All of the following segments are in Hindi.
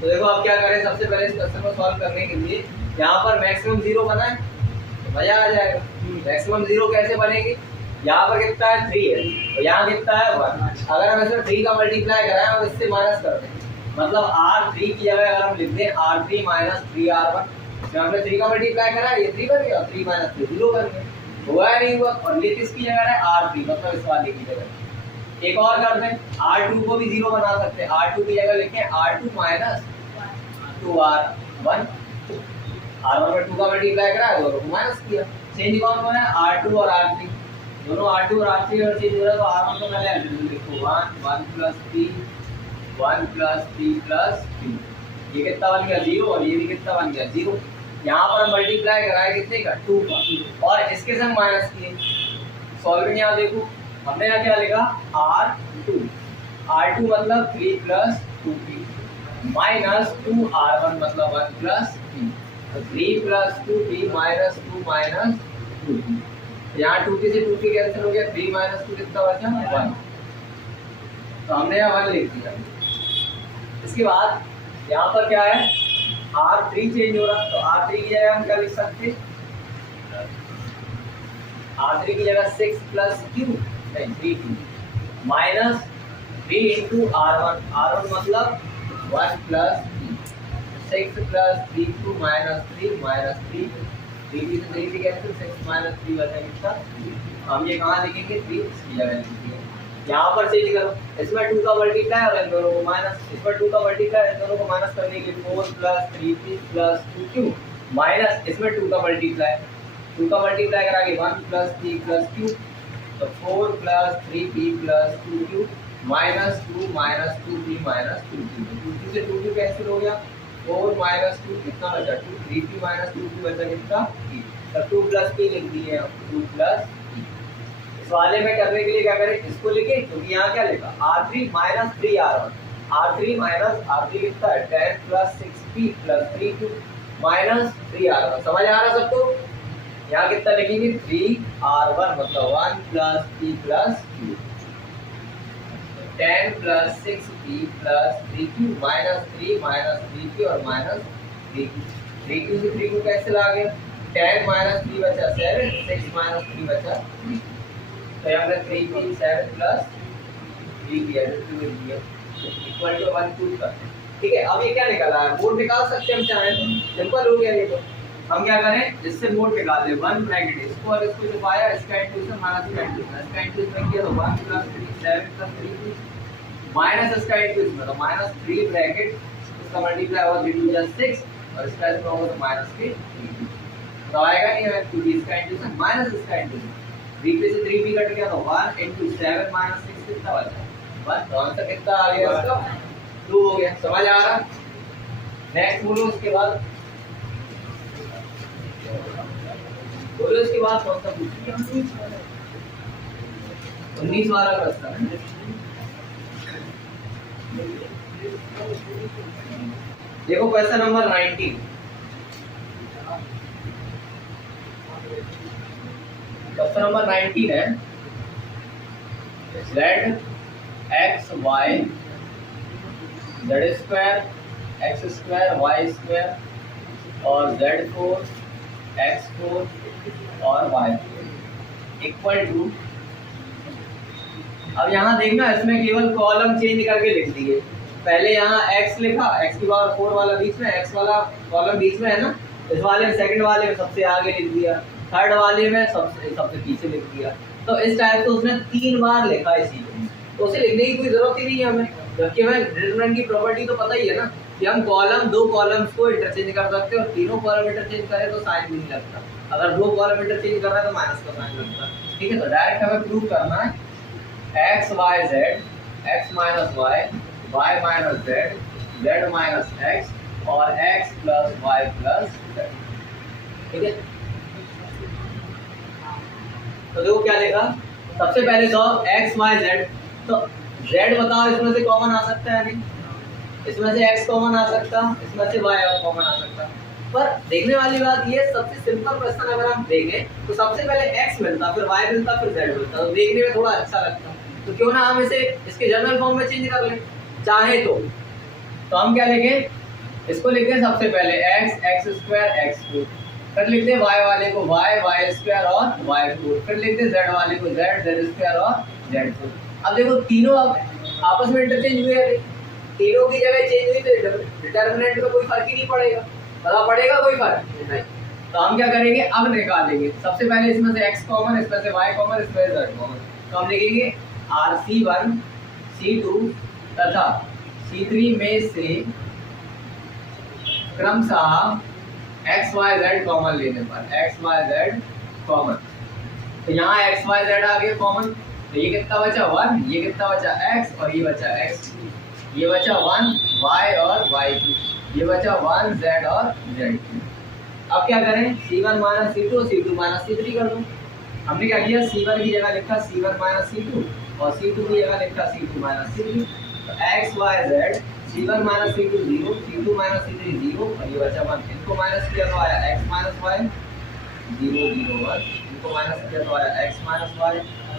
तो देखो अब क्या करें, सबसे पहले इस क्वेश्चन को सॉल्व करने के लिए यहाँ पर मैक्सिमम 0 बनाए तो मजा आ जाएगा। मैक्सिमम 0 कैसे बनेगी, यहाँ पर कितना है 3 है तो यहाँ कितना है 1। अगर हम इसमें 3 का मल्टीप्लाई कराएं और इससे माइनस कर दें, मतलब R3 की जगह अगर हम लिख दें R3 माइनस 3R1, इसमें हमने 3 का मल्टीप्लाई करा, ये 3 बन गया, 3 माइनस 3 0 बन गया, हुआ है नहीं हुआ। और ये किसकी जगह है R3, मतलब इस वाले की जगह। एक और कर दें, R2 को भी 0 बना सकते हैं, R2 की जगह लिखें R2 माइनस 2R1, R1 में 2 का मल्टीप्लाई करा है, दोनों को माइनस किया, चेंज कौन कौन है R2 और R3, दोनों R2 और R3 और चेंज हो रहा है तो R1 को पहले लिखो 1 1 प्लस 3 1 प्लस 3 प्लस 2, ये कितना बन गया 0 और ये भी कितना बन गया 0। यहाँ पर हम मल्टीप्लाई कराए कितने का 2 का और इसके संग माइनस किए। सॉल्विंग यहाँ देखो हमने यहाँ क्या लिखा R2 मतलब 3 प्लस 2p माइनस 2R1 मतलब 1 प्लस 3, तो 3 plus 2p minus 2 minus 2p, यहाँ 2p से 2p कैंसिल हो गया, 3 माइनस 2 कितना बचा 1, तो हमने यहाँ 1 लिख दिया। इसके बाद यहाँ पर क्या है R3 चेंज हो रहा, तो R3 की जगह हम क्या लिख सकते हैं, R3 की जगह 6 प्लस q नहीं 3q माइनस 3 इंटू R1 मतलब 1 plus 6 plus 3q minus 3 minus 3 3 से 3 कैंसिल 6 माइनस 3 बचा कितना, हम ये कहाँ लिखेंगे 3 इसकी जगह लिखेंगे। यहाँ पर चेंज करो, इसमें 2 का मल्टीप्लाई और इन दोनों को माइनस, इसमें 2 का मल्टीप्लाई इन दोनों को माइनस करने के लिए 4 plus 3p plus 2q minus इसमें 2 का मल्टीप्लाई करा के 1 प्लस 3 प्लस q, तो 4 plus 3p plus 2q minus 2 minus 2p minus 2q, 2q से 2q कैंसिल हो गया, 4 माइनस 2 कितना बचा 2, 3p माइनस 2q बचा कितना p, तो 2 प्लस p लिख दिए हम 2 प्लस p। इस वाले में करने के लिए क्या करें, इसको लिखें क्योंकि यहाँ क्या लिखा R3 minus 3R1, R3 minus R3 कितना है 10 plus 6p plus 3q minus 3R1, समझ आ रहा सबको। यहाँ कितना लिखेंगे 3R1 मतलब 1 plus p plus q, 10 plus 6p plus 3q minus 3 minus 3p और माइनस 3q, 3q से 3q कैंसिल आ गया, 10 माइनस 3 बचा 7, 6 माइनस 3 बचा 3, तो यहाँ पे 3p 7 plus 3p equal to 1 2 का, ठीक है। अब ये क्या निकला है, मोड निकाल सकते हैं हम चाहे तो, सिंपल हो गया ये। तो हम क्या करें, इससे मोड निकाल दें, 1 ब्रैकेट इसको और इसको जो पाया इसका इंटू माइनस इसका इंटू में किया तो 1 प्लस 3 7 प्लस 3 माइनस इसका इंटू इसमें तो माइनस 3 ब्रैकेट इसका मल्टीप्लाई होगा 3 2 6 और इसका इसमें होगा तो माइनस के तो आएगा नहीं है 2 इसका इंटू माइनस इसका इंटू 3 से 3p कट गया तो 1 इंटू 7 माइनस 6 कितना बचा 1, तो आंसर कितना आ गया इसका 2 हो गया। समझ आ रहा, नेक्स्ट बोलो उसके बाद, बोलो इसके बाद कौन सा पूछिए, 19 वाला प्रश्न है। देखो क्वेश्चन नंबर 19, क्वेश्चन नंबर 19 है z x y z square x square y square और z4 x4 और y4 इक्वल टू, अब यहाँ देखना इसमें केवल कॉलम चेंज करके लिख दिए, पहले यहाँ x लिखा, x की पावर 4 वाला बीच में, x वाला कॉलम बीच में है ना, इस वाले में सेकंड वाले में सबसे आगे लिख दिया, थर्ड वाले में सबसे पीछे लिख दिया, तो इस टाइप को उसने 3 बार लिखा इसी को, तो उसे लिखने की कोई जरूरत ही नहीं है हमें, जबकि हमें डिटरमिनेंट की प्रॉपर्टी तो पता ही है ना कि हम कॉलम 2 कॉलम्स को इंटरचेंज कर सकते हैं और तीनों कॉलम इंटरचेंज करें तो साइन भी नहीं लगता, अगर 2 कॉलम इंटरचेंज कर रहा है तो माइनस का साइन लगता है, ठीक है। तो डायरेक्ट हमें प्रूव करना है x y z x minus y minus z minus x और x plus y plus z, ठीक है। तो देखो क्या लिखा, सबसे पहले तो x y z, तो z बताओ इसमें से कॉमन आ सकता है नहीं, इसमें से x कॉमन आ सकता, इसमें से y कॉमन आ सकता, पर देखने वाली बात ये सबसे सिंपल क्वेश्चन अगर हम देखें तो सबसे पहले x मिलता, फिर y मिलता, फिर z मिलता, तो देखने में थोड़ा अच्छा लगता, तो क्यों ना हम इसे इसके जनरल फॉर्म में चेंज कर लें चाहे तो हम क्या लिखें इसको लिखते हैं सबसे पहले x x square x cube, फिर लिखते हैं वाई वाले को वाई वाई स्क्वायर और वाई क्यूब, फिर लिखते हैं जेड वाले को जेड जेड स्क्वायर और जेड क्यूब। अब देखो तीनों अब आपस में इंटरचेंज हुए, तीनों की जगह चेंज हुई तो डिटर्मिनेंट में कोई फर्क ही नहीं पड़ेगा, पता पड़ेगा कोई फर्क नहीं। तो हम क्या करेंगे, अब निकालेंगे सबसे पहले इसमें से x कॉमन, इसमें से y कॉमन, इसमें से z कॉमन। तो हम लिखेंगे RC1 C2 तथा C3 में से क्रमशः x y z कॉमन लेने पर x y z कॉमन, तो यहाँ x y z आ गया कॉमन, तो ये कितना बचा 1, ये कितना बचा x और ये बचा x, ये बचा 1 y और y, ये बचा 1 z और z। अब क्या करें, C1 minus C2 C2 minus C3 कर दो। हमने क्या किया, C1 की जगह लिखा C1 माइनस C2 और C2 की जगह लिखा C2 माइनस C3। तो x y z C1 minus C2 0, C2 minus C3 0 और ये बचा 1। इनको माइनस किया तो आया x माइनस y 0 0 1, इनको माइनस किया तो आया x माइनस y,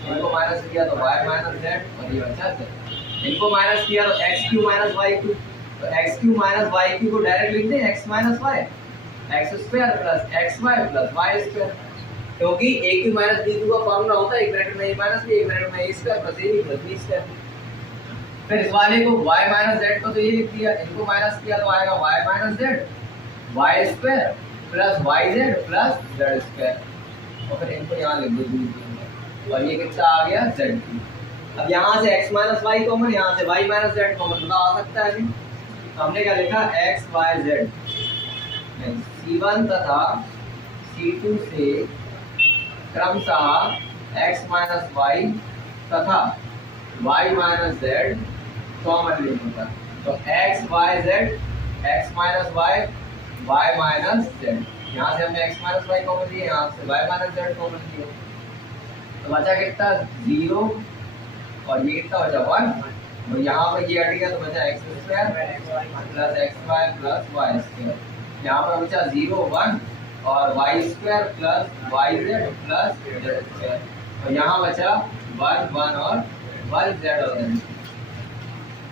इनको माइनस किया तो y माइनस z और ये बचा z। इनको माइनस किया तो x cube minus y cube, तो x cube minus y cube को डायरेक्ट लिख दें x minus y, x square plus x y plus y square, क्योंकि a cube minus b cube का फॉर्मूला होता है एक ब्रैकेट में ए माइनस बी, एक ब्रैकेट में a square plus a b plus b square. फिर इस वाले को y माइनस जेड को तो ये लिख दिया, इनको माइनस किया तो आएगा y minus Z Y square plus Y Z plus Z square, और फिर इनको यहाँ लिख दो और ये कितना आ गया जेड क्यू। अब यहाँ से x माइनस वाई कॉमन, यहाँ से y माइनस जेड कॉमन, पता आ सकता है नहीं। तो हमने क्या लिखा, x y z C1 तथा C2 से क्रमशः x माइनस वाई तथा y माइनस z कॉमन लेने पर, तो x y z x minus y y minus z, यहाँ से हमने x माइनस y कॉमन लिया, यहाँ से y माइनस z कॉमन लिया, तो बचा कितना 0 और ये कितना बचा 1 और यहाँ पर ये हट गया तो बचा x square plus x y plus y square, यहाँ पर बचा 0 1 और y square plus yz plus z square, और यहाँ बचा 1 1 और 1 z और z,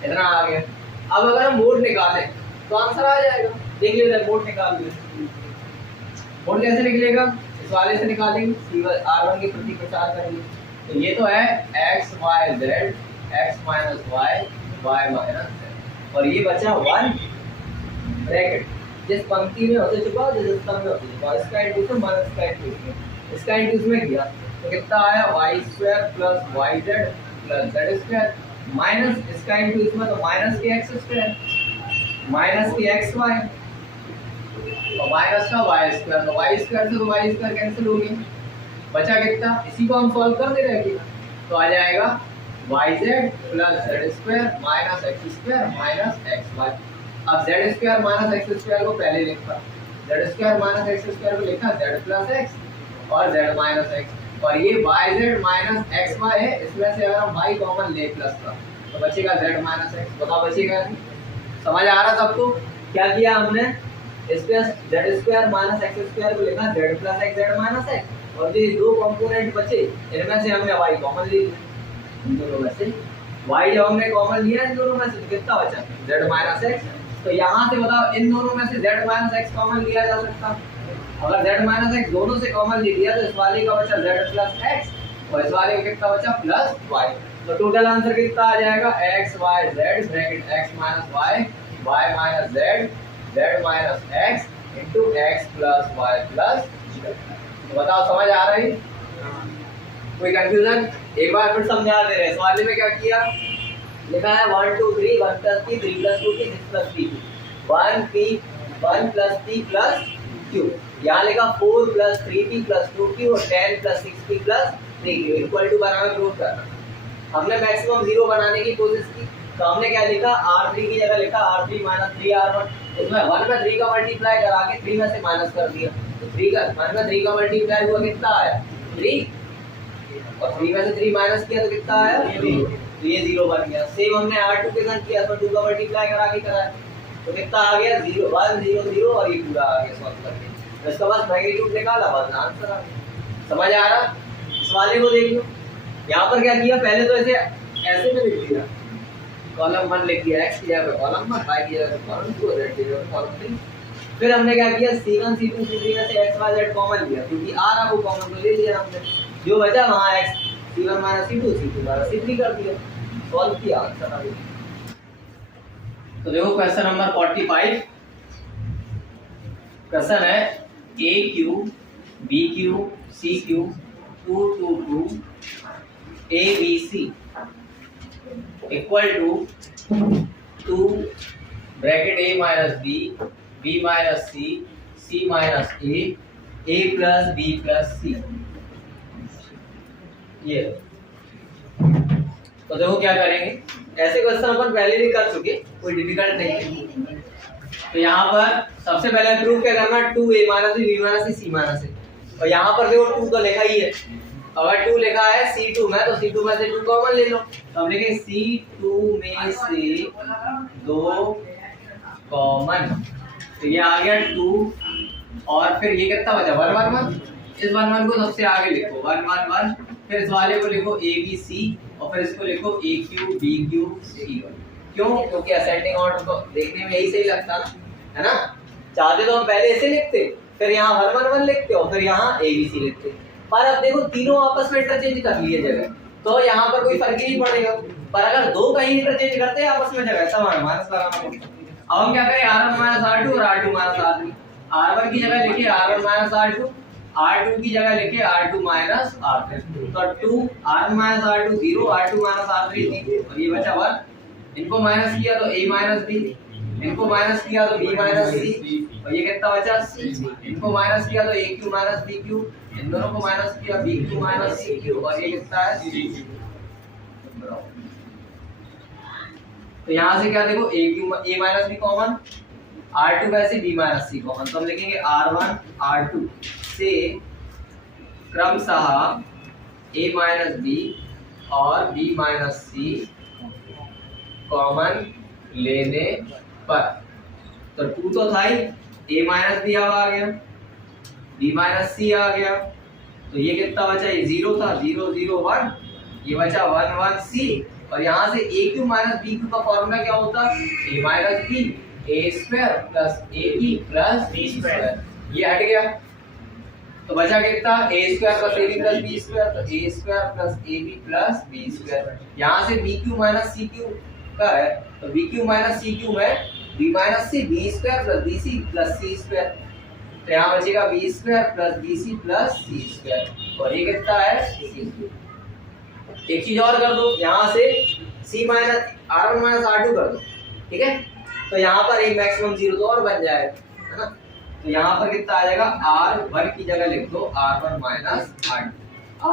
इतना आ गया। अब अगर हम मोड निकालें तो आंसर आ जाएगा, देख लीजिए मोड निकाल लीजिए। मोड कैसे निकलेगा, इस वाले से निकालेंगे, R1 की प्रति प्रचार करेंगे, तो ये तो है x y z x minus y y minus z, और ये बचा 1 ब्रैकेट जिस पंक्ति में होते चुका जिस स्तंभ में होते चुका, इसका इंटू माइनस इसका इंटू में, इसका इंटू में किया तो कितना आया y square plus yz plus z square minus इसका इंटू इसमें तो माइनस के x स्क्वायर माइनस के xy और माइनस का y स्क्वायर, तो y स्क्वायर से तो y स्क्वायर कैंसिल हो गया, बचा कितना, इसी को हम सॉल्व कर दे रहेंगे तो आ जाएगा yz plus z square minus x square minus xy। अब z square minus x square को पहले लिखा, z square minus x square को लिखा z प्लस x और z माइनस x, और ये yz माइनस xy है, इसमें से अगर हम y कॉमन ले प्लस का तो बचेगा z माइनस x, बताओ बचेगा, समझ आ रहा सबको। क्या किया हमने, इस पे z square minus x square को लिखा z plus x z minus x, और ये दो कंपोनेंट बचे इनमें से हमने y कॉमन ले लिया, इन दोनों में से y जब हमने कॉमन लिया इन दोनों में से तो कितना बचा z माइनस x, तो यहाँ से बताओ इन दोनों में से z माइनस x कॉमन लिया जा सकता, अगर z माइनस x दोनों से कॉमन ले लिया तो इस वाले का बचा z प्लस x और इस वाले का कितना बचा प्लस y, तो टोटल आंसर कितना आ जाएगा x y z bracket x minus y y minus z z minus x into x plus y plus z। तो बताओ समझ आ रही, कोई कंफ्यूजन, एक बार फिर समझा दे रहे हैं। सवाल में क्या किया, लिखा है 1 2 3 1 plus p 3 plus 2 p 6 plus p 1 p 1 plus p plus q, यहाँ लिखा 4 प्लस 3p प्लस 2q और 10 plus 6p plus 3q equal to बनाना प्रूव करना। हमने मैक्सिमम 0 बनाने की कोशिश की, तो हमने क्या लिखा, R3 की जगह लिखा R3 माइनस 3R1, इसमें 1 में 3 का मल्टीप्लाई करा के 3 में से माइनस कर दिया, तो 3 का 1 में 3 का मल्टीप्लाई हुआ कितना आया 3, और 3 में से 3 माइनस किया तो कितना आया 3, तो ये 0 बन गया। सेम हमने R2 के साथ किया, तो 2 का मल्टीप्लाई करा के कराया तो कितना आ गया 0 1 0 0 और ये पूरा आ गया सॉल्व करके, तो इसका बस मैग्नीट्यूड निकाला, बस आंसर आ गया। समझ आ रहा, इस वाले को देख लो, यहाँ पर क्या किया, पहले तो ऐसे में लिख दिया कॉलम 1 लिख दिया, x की जगह पे कॉलम 1, y की जगह पे कॉलम 2 और z की जगह पे कॉलम 3। फिर हमने क्या किया, C1 C2 C3 में से x y z कॉमन लिया, क्योंकि आ रहा वो कॉमन तो ले लिया हमने, जो बचा वहां x C1 - C2 C2 - C3 कर दिया, सॉल्व किया, आंसर आ गया। तो देखो क्वेश्चन नंबर 45, क्वेश्चन है AQ BQ CQ 2 2 2 ABC equal to 2 bracket A minus B B minus C C minus A plus B plus C। ये तो देखो क्या करेंगे, ऐसे क्वेश्चन अपन पहले भी कर चुके, कोई डिफिकल्ट नहीं है। तो यहाँ पर सबसे पहले प्रूफ क्या करना, 2A minus B B minus C C minus A, और यहाँ पर देखो 2 तो लिखा ही है, अगर 2 लिखा है C2 में तो C2 में से 2 कॉमन ले लो, तो हम लिखेंगे C2 में से 2 कॉमन, तो ये आ गया 2, और फिर ये कितना बचा 1 1 1, इस 1 1 को सबसे आगे लिखो 1 1 1, फिर इस वाले को लिखो ABC और फिर इसको लिखो AQ BQ C1। क्यों? क्योंकि असेंडिंग ऑर्डर को देखने में यही सही लगता ना, है ना। चाहते तो हम पहले ऐसे लिखते, फिर यहाँ 1 1 1 लिखते और फिर यहाँ ABC लिखते, पर अब देखो तीनों आपस में इंटरचेंज कर लिए जगह, तो यहाँ पर कोई फर्क ही नहीं पड़ेगा। पर अगर दो कहीं इंटरचेंज करते हैं आपस में जगह, तब माइनस लगाना पड़ेगा। अब हम क्या करें, R1 - R2 और R2 - R3, R1 की जगह लिखिए R1 - R2, R2 की जगह लिखिए R2 - R3, तो 2 R1 - R2 0, R2 - R3 0, और ये बचा 1, इनको माइनस किया तो A माइनस B, इनको माइनस किया तो B माइनस C, और ये कितना बचा C, इनको माइनस किया तो AQ माइनस BQ, इन दोनों को माइनस किया BQ माइनस CQ, और ये कितना है C। तो यहाँ से क्या देखो A minus B common, R2 वैसे B माइनस C कॉमन, तो हम लिखेंगे R1 R2 से क्रमशः A माइनस B और B माइनस C कॉमन लेने पर, तो 2 तो था ही, A माइनस B अब आ गया, B माइनस C आ गया, तो ये कितना बचा, ये 0 था, 0 0 1, ये बचा 1 1 C, और यहाँ से AQ माइनस BQ का फॉर्मूला क्या होता, A minus B A square plus AB plus B square, ये हट गया, तो बचा कितना A square plus AB plus B square, तो A square plus AB plus B square. यहाँ से BQ माइनस CQ का है, तो BQ माइनस CQ में B minus C B square plus BC plus C square, तो यहाँ बचेगा B square plus BC plus C square, और ये कितना है C। एक चीज और कर दो, यहाँ से C minus R1 minus R2 कर दो, ठीक है, तो यहाँ पर एक मैक्सिमम 0 तो और बन जाएगा, है ना। तो यहाँ पर कितना आ जाएगा, R1 की जगह लिख दो R1 माइनस R2,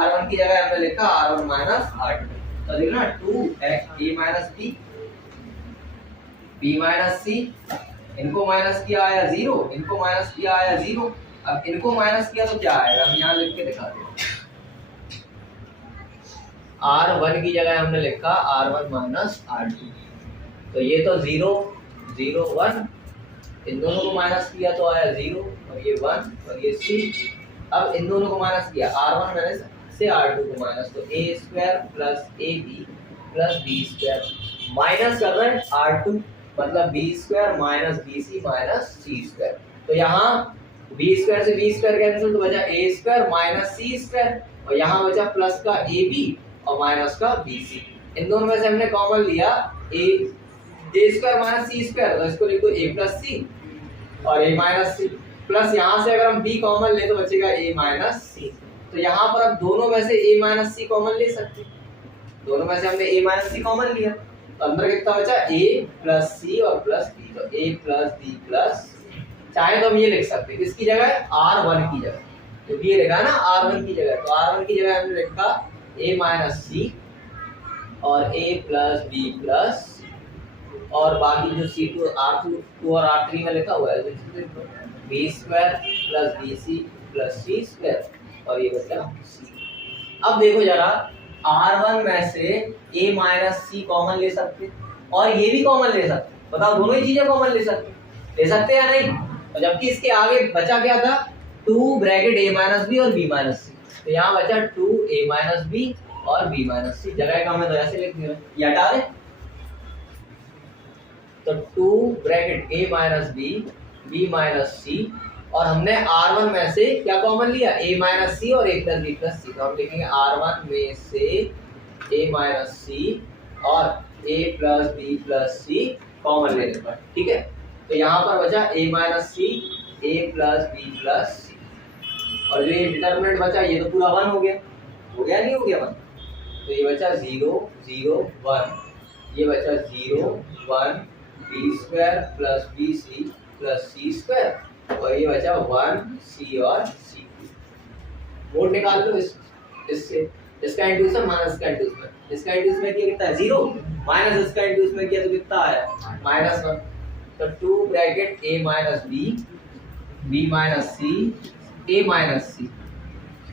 R1 की जगह हमने लिखा R1 माइनस R2, तो देखो ना 2x A minus B B minus C, इनको माइनस किया आया 0, इनको माइनस किया आया 0, अब इनको माइनस किया तो क्या आएगा, हम यहाँ लिख के दिखा दें, R1 की जगह हमने लिखा R1 माइनस R2, तो ये तो 0 0 1, इन दोनों को माइनस किया तो आया 0, और ये 1 और ये C, अब इन दोनों को माइनस किया R1 माइनस से R2 को माइनस, तो A square plus AB plus B square, minus कर रहे हैं R2 मतलब B square minus BC minus C square, तो यहाँ B स्क्वायर से B स्क्वायर कैंसिल, तो बचा A square minus C square, और यहाँ बचा प्लस का AB और माइनस का BC, इन दोनों में से हमने कॉमन लिया A square minus C square, तो इसको लिखो A प्लस C और A माइनस C, प्लस यहाँ से अगर हम B कॉमन ले तो बचेगा A माइनस C, तो यहाँ पर अब दोनों में से A माइनस C कॉमन ले सकते हैं, दोनों में से हमने A माइनस C कॉमन लिया, तो अंदर कितना बचा A प्लस C और प्लस B, तो A प्लस B प्लस, चाहे तो हम ये लिख सकते हैं किसकी जगह, R1 की जगह, क्योंकि ये लिखा है ना R1 की जगह, तो R1 की जगह हमने लिखा A माइनस C और A प्लस B प्लस, और बाकी जो C2 R2 और R3 में लिखा हुआ है B square plus BC plus C square, और ये बचा C। अब देखो जरा R1 में से A माइनस C कॉमन ले सकते और ये भी कॉमन ले सकते, बताओ दोनों ही चीजें कॉमन ले सकते या नहीं, और जबकि इसके आगे बचा क्या था, 2 ब्रैकेट A माइनस B और B माइनस C, तो यहाँ बचा 2 A माइनस B और B माइनस C, जगह का मैं तो ऐसे लिख दिया, ये हटा दे, तो 2 bracket a minus B b minus c, और हमने R1 में से क्या कॉमन लिया, a माइनस सी और a प्लस बी प्लस सी, तो हम लिखेंगे R1 में से a माइनस सी और a plus b plus c common लेने पर, ठीक है। तो यहाँ पर बचा a minus c a plus b plus c, और जो ये डिटर्मिनेंट बचा ये तो पूरा 1 हो गया नहीं हो गया 1, तो ये बचा 0 0 1, ये बचा 0 1 b square plus b c plus c square, और ये बचा 1 सी और सी। मोड निकाल लो इससे, इसका इंटू इसमें माइनस का इंटू इसमें, इसका इंटू इसमें किया कितना है 0, माइनस इसका इंटू इसमें किया तो कितना आया -1। तो 2 bracket a minus B b minus c a minus c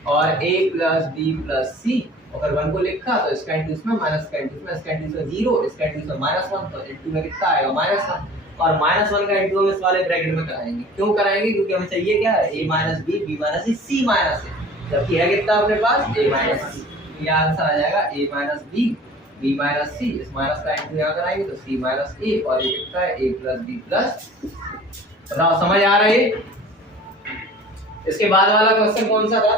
और a plus b plus c, और फिर 1 को लिखा तो इसका इंटू इसमें माइनस का इंटू इसमें, इसका इंटू इसमें 0, इसका इंटू इसमें -1, तो इंटू में कितना आएगा -1, और -1 का इंटू हम इस वाले ब्रैकेट में कराएंगे। क्यों कराएंगे, क्योंकि हमें चाहिए क्या है a minus B b minus C c minus a, जबकि है कितना अपने पास a माइनस सी, ये आंसर आ जाएगा a minus B b minus c, इस माइनस का इंटू यहाँ कराएंगे तो c माइनस a, और ये कितना है a प्लस b प्लस। बताओ समझ आ रहा है। इसके बाद वाला क्वेश्चन कौन सा था?